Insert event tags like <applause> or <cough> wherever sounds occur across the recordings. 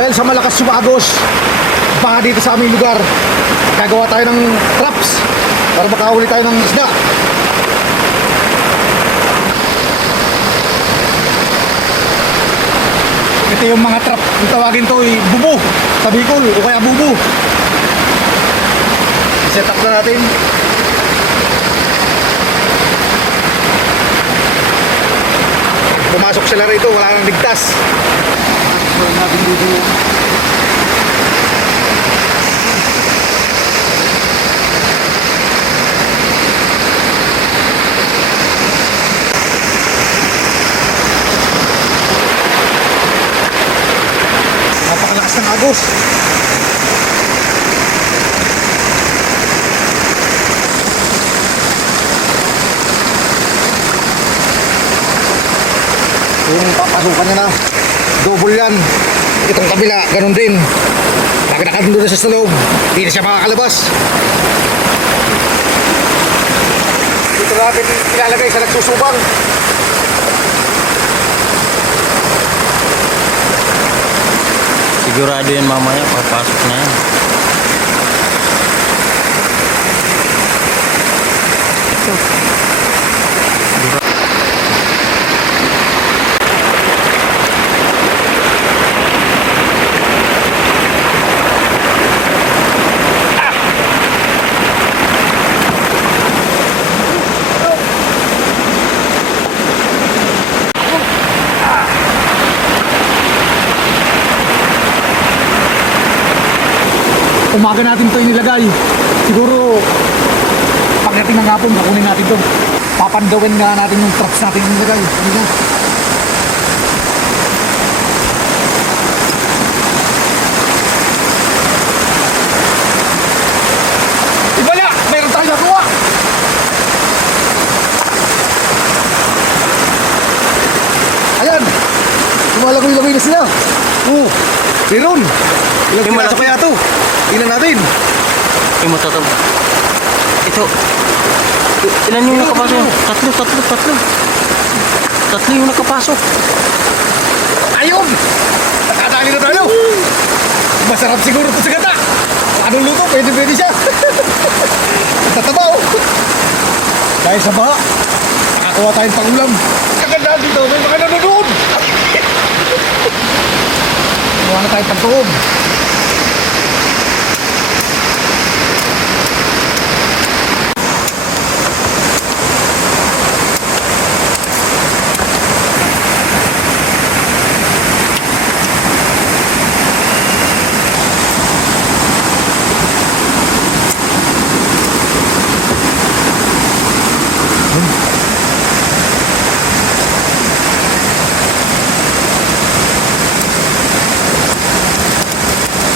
Dahil sa malakas sumagos, baka dito sa aming lugar, gagawa tayo ng traps para makahuli tayo ng isda. Ito yung mga trap, yung tawagin to ay bubo sa Bicol o kaya bubo. Set up na natin. Pumasok sila rito, wala nang ligtas. Wala natin dito. Napakalakas ng agos. Yung papasukan niya na, double yan. Itong kabila, ganun din. Pag nakatundo na siya sa loob, hindi na siya makakalabas. Dito natin ilalagay sa nagsusubang. Sigurado yan mamaya, papasok na Umaga natin to inilagay. Siguro, pagdating ng hapon, kakunin natin to. Papandawin nga natin yung traps natin inilagay. Hindi na. Lumalagoy-lagoy na sila. Oo. Meron. Ilang piraso kaya to? Tingnan natin. Yung matatab. Ito. Ilan yung nakapasok? Tatlo, tatlo, tatlo. Tatlo yung nakapasok. Ayun! Nakadali na tayo! Masarap siguro to sa gata! Anong luto? Pwede pwede siya! <laughs> Ang tataba oh! Dahil sa baha, nakakuha tayong pangulam. Kaganda dito, may mga nanonood! <laughs> Kuha na tayong pagtuog.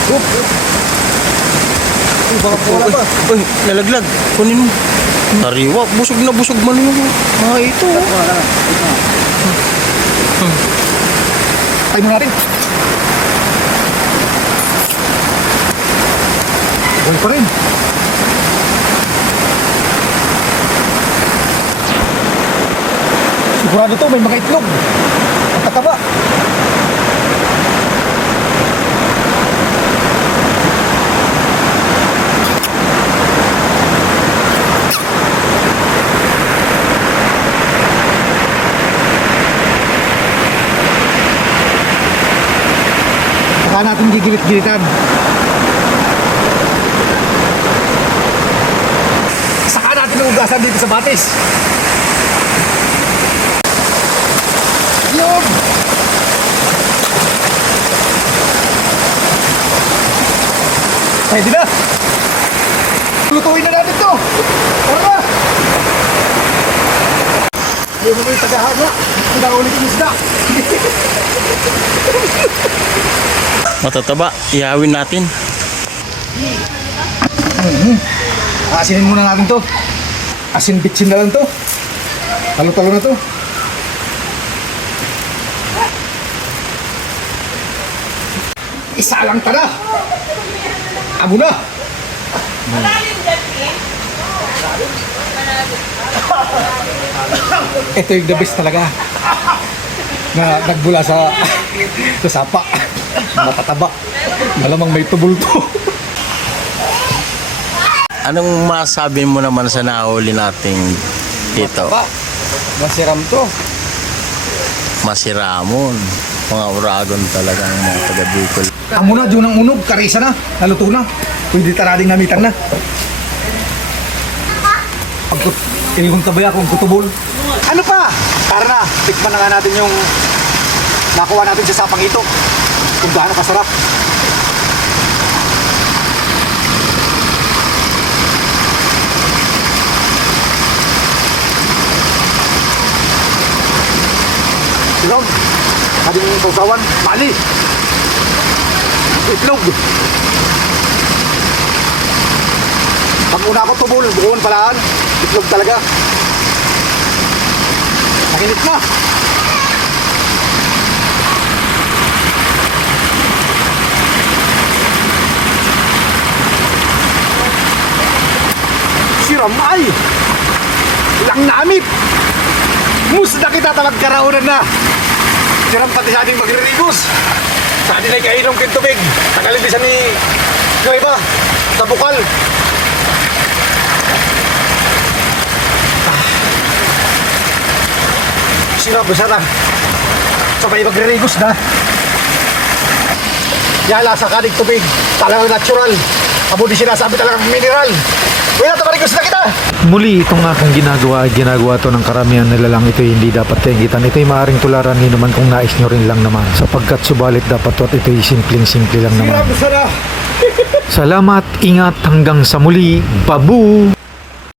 Oop! Uy, baka wala pa. Uy, nalaglag. Kunin mo. Sariwa, busog na busog man yung mga ito. oh. Tayo mo natin. Buhay pa rin. Sigurado to, may mga itlog. Ang tataba. Saka natin gigilit-gilitan. Saka natin ugasan dito sa batis. Yun! Pwede na! Lutuin na natin to! Tara na! Ayaw mo na yung tagahanga. Pinakaulit yung isda. <laughs> Matataba, ihawin natin. Asinin muna natin to. Asin bitsin na lang to. Talo-talo na to. Isa lang tara. Amo na. Ito yung the best talaga na nagbula sa <laughs> sa sapa. Matataba. Malamang may tubol to. Anong masabi mo naman sa nahuli nating dito? Pa, masiram to. Masiramon. Mga uragon talagang mga taga Bicol. Amo na, dyan ang unog, karisa na, naluto na. Pwede tarading namitan na. Pagkut, ilong tabay akong kutubol. Ano pa? Tara na, tikman na nga natin yung nakuha natin sa sapang ito. Kung gaano kasarap. Silog, ating sausawan, mali. Itlog. Pag una ko tubol, bukuan palaan. Itlog talaga. Makinit na. Ramay! Ilang namit! Musta kita talag karaunan na! Siram pati sa ating magririgos! Sa atin ay kainom kin tubig! Siya ni iba, sa bukal! Sirap ba sana? Sabay magririgos na! Yala sa kanig tubig, talagang natural. Amo di sinasabi talagang mineral. Kuya, tamarigos na kita! Muli itong aking ginagawa ay ginagawa to ng karamihan nila lang ito hindi dapat kaingitan. Ito ay maaaring tularan ni naman kung nais nyo rin lang naman. Sapagkat subalit dapat to at ito ay simpleng-simple lang naman. Salamat, ingat hanggang sa muli. Babu!